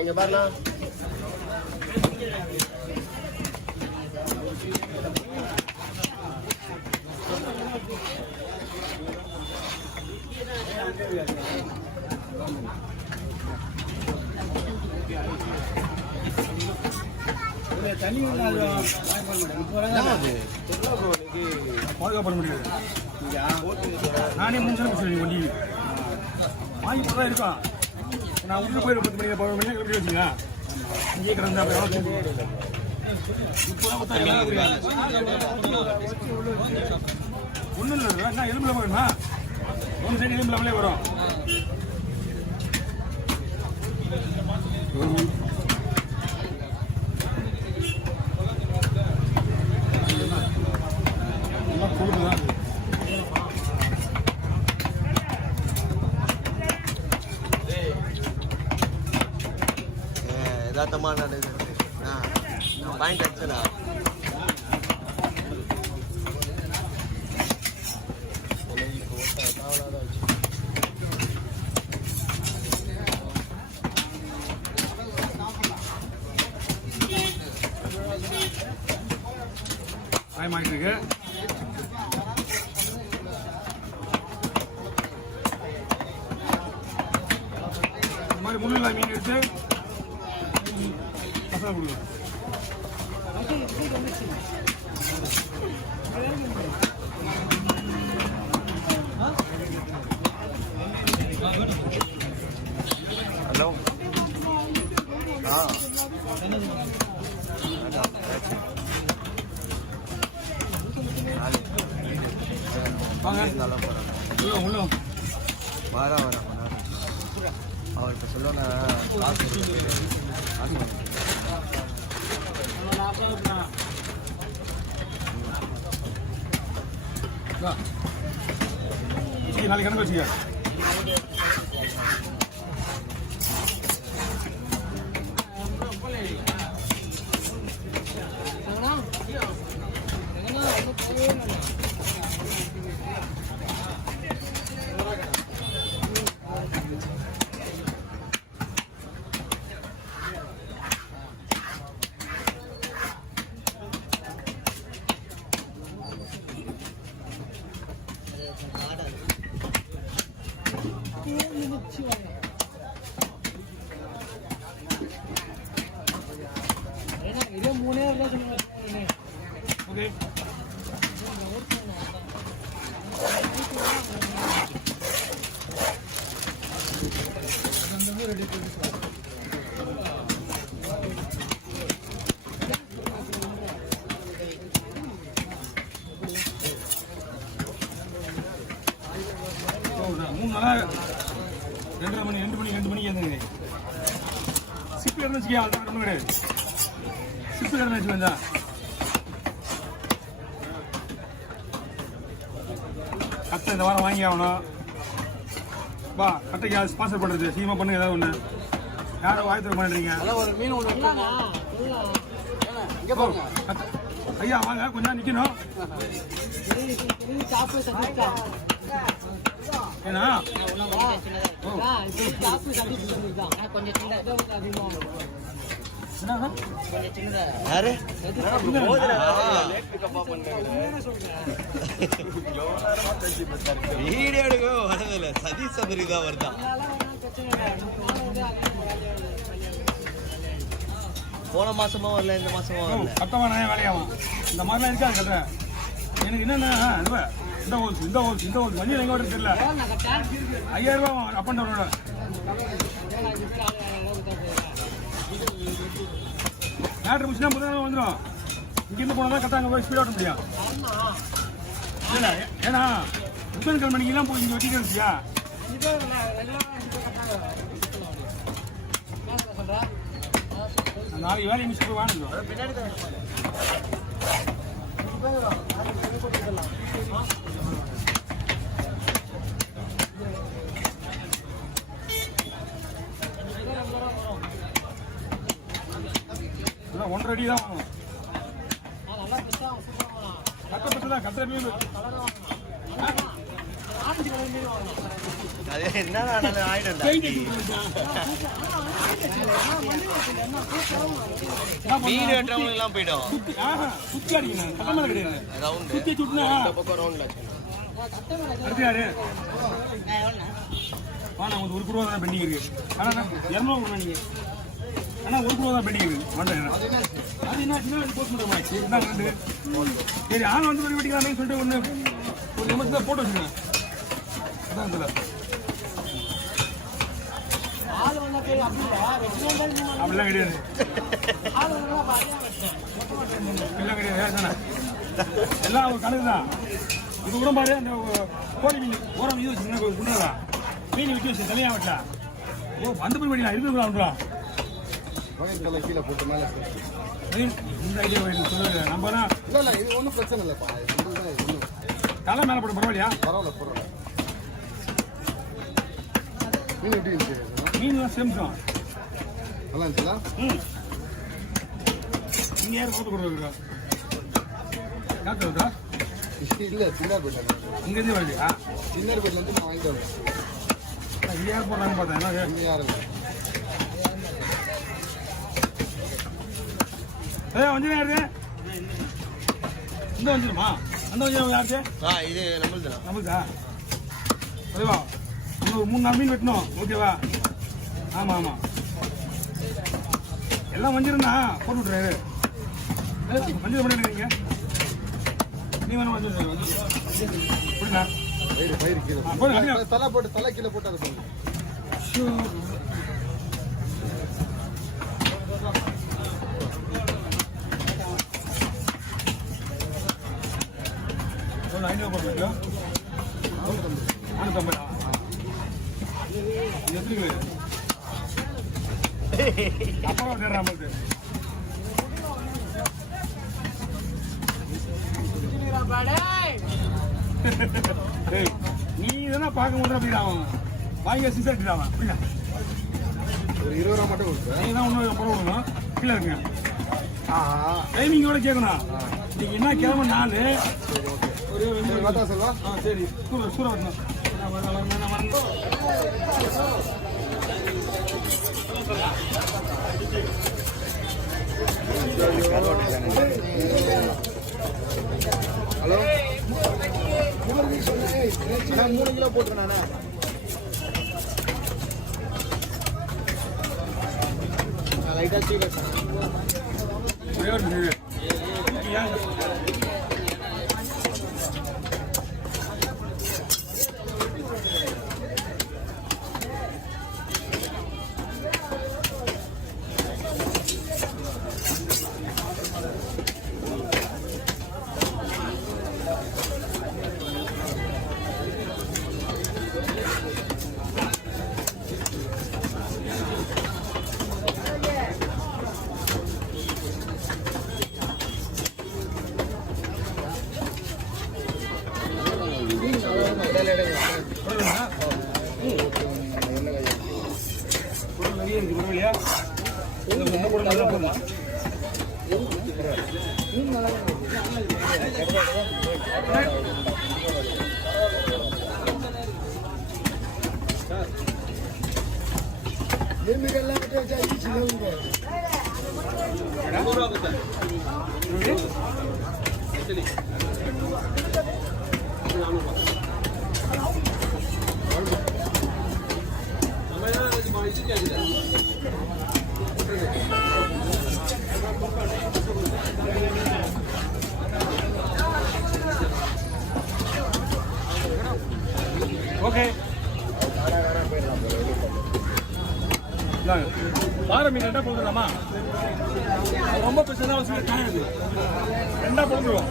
இங்க பாருண்ணா. தண்ணி பாதுகாப்பு முடியாது. நானே 3 நிமிஷம் வண்டி வாங்கி தான் இருக்கான். நான் உள்ள போய் 10 மணி 11 மணி கிளம்பி வச்சுங்க. இங்கே கிடந்தா ஒன்றும் இல்லை. என்ன எலும்புல வேணுமா? ஒன்று சைடு எலும்புலாமலே வரும். யதார்த்தமான பாயிண்ட் அடிச்சடா. டைம் ஆகிட்டு இருக்கு. இந்த மாதிரி முள்ளில்லா மீன் எடுத்து மசாலா கொடுங்க. ஹலோ. வாரா அவர்கிட்ட சொல்லுவேன். நாளைக்கு கணக்கு வச்சுக்க. ஓகே. மூணு நாளாக 2:30 மணி 2 மணிக்கு இருந்தது. சிப்பு கிடந்து வச்சுக்கா. அது ஒன்றும் கிடையாது. சிப்பு கிடந்து வச்சு வந்தா கட்டை இந்த வாரம் வாங்கி ஆகணும். வா கட்டைக்கு ஸ்பான்சர் பண்ணுறது சீக்கிரமாக பண்ணுங்க. ஏதாவது ஒன்று யாரும் வாய்ப்பு பண்ணுறீங்க. ஐயா வாங்க கொஞ்சம் நிற்கணும். ஏன்னா வீடியோ எடுக்க வரதில்ல. சதீஷ் சதுரி தான் வருதா. போன மாசமா வரல, இந்த மாசமா வரல. கட்டமா நிறைய வேலையாகும். இந்த மாதிரிலாம் இருக்காது கட்டுற. எனக்கு என்னென்ன இந்த ஹோல்ஸ் வண்டியில் எங்கே வருது தெரியல. 5000 ரூபா அப் அண்ட் டவுனோட. மேட்ரு முடிச்சுனா முதல்ல வந்துடும். இங்கேருந்து போனால் தான் கரெக்டாக அங்கே போய் ஸ்பீட் ஓட்ட முடியும். இல்லை ஏன்னா புதன்கிழமை மணிக்கெல்லாம் போய் இங்கே வெட்டிட்டு இருந்துச்சியா. நாளைக்கு வேலையை மிஸ் போய் வாங்க. அதான் 1.5 அடி தான் வாங்கணும். கட்டப்பட்டு தான் கட்டுற மீன் அது என்ன ஆயிடும்டா மீன் வெட்டுறவங்களுக்கு எல்லாம் போயிடும் சுத்தி அடிக்கணும் கடமை கிடையாது ரவுண்டு சுத்தி சுட்டினா பக்கம் ரவுண்ட்ல அடுத்தாரு வாண்ணா ஒரு ரூபா தான் பெண்டிங் இருக்கு ஆனால் 200 நீங்க ஆனால் 1 ரூபா தான் பெண்டிங் இருக்கு மாட்டேன் அது என்ன போஸ்ட் பண்ணுறமாச்சு இதான் ரெண்டு சரி ஆள் வந்து ஒரு வெட்டிக்கலாமே சொல்லிட்டு ஒரு நிமிஷத்தில் போட்டு வச்சுருங்க அதான் இதில் அப்படிலாம் கிடையாது எல்லாம் கிடையாது எல்லாம் ஒரு கணக்கு தான் இது கூட பாரு அந்த கோழி மீன் ஓரம் இது வச்சுருந்தா குண்டாதா மீன் விட்டு வச்சு தனியாக வச்சா ஓ அந்த போய் வெடிக்கலாம் இருக்குங்களா கீழே போட்டு மேலே இந்த ஐடியா சொல்லுங்க நம்ம தான் இல்லை இது ஒன்றும் பிரச்சனை இல்லைப்பா ஒன்றும் தலை மேலே போட்டு பரவாயில்லையா பரவாயில்ல மீன் எப்படி இருந்துச்சு மீன்லாம் சேம்சம் நல்லா இருந்துச்சுங்களா நீங்கள் யார் பார்த்து கொடுக்குறா யார் இருக்கா இல்லை சின்னார்பேட்டில் இங்கேருந்து வரலையா சின்னார்பேட்டிலேருந்து நான் வாங்கிட்டு வரேன் இது யார் போடுறான்னு பார்த்தேன் இங்கே யாரும் இல்லை வஞ்சிரம் யாரு இந்த வஞ்சிரமா அந்த வஞ்சிரம் யாருக்கு இது நம்மளுது நம்மளுக்கா சரிவா இன்னும் 3-4 மீன் வெட்டணும் ஓகேவா ஆமாம் ஆமாம் எல்லாம் வஞ்சிரம் தான் போட்டு விட்றாரு வஞ்சிரம் பண்ணிடுறீங்க நீ வேணும் வஞ்சிரம் புரியுதா பயிர் கீழே தலை கீழே போட்டு அதை பண்ணுங்க ஐநூறு போட்டு 450 எப்படி அப்புறம் தேடுறாமக்கு நீ இதெல்லாம் பார்க்க முடியும் அப்படிதான் வாங்கி சிசாட்டிடாவா அப்படின்னா ஒரு 20 ரூபா மட்டும் கொடுத்து நீ தான் ஒன்று அப்புறம் விடணும் கீழே இருக்குங்க டைமிங்கோட கேட்கணும் நீங்கள் என்ன கிழமை 4 சரி வாட்டா செல்வா சரி சூற வரணும் ஹலோ 3 கிலோ போட்டுறேன் நான் லைட்டாக சீக்கிரம் ஓகே பாறை மீன் 2 போதுலாமா ரொம்ப பெருசாக 2 போதுருவோம்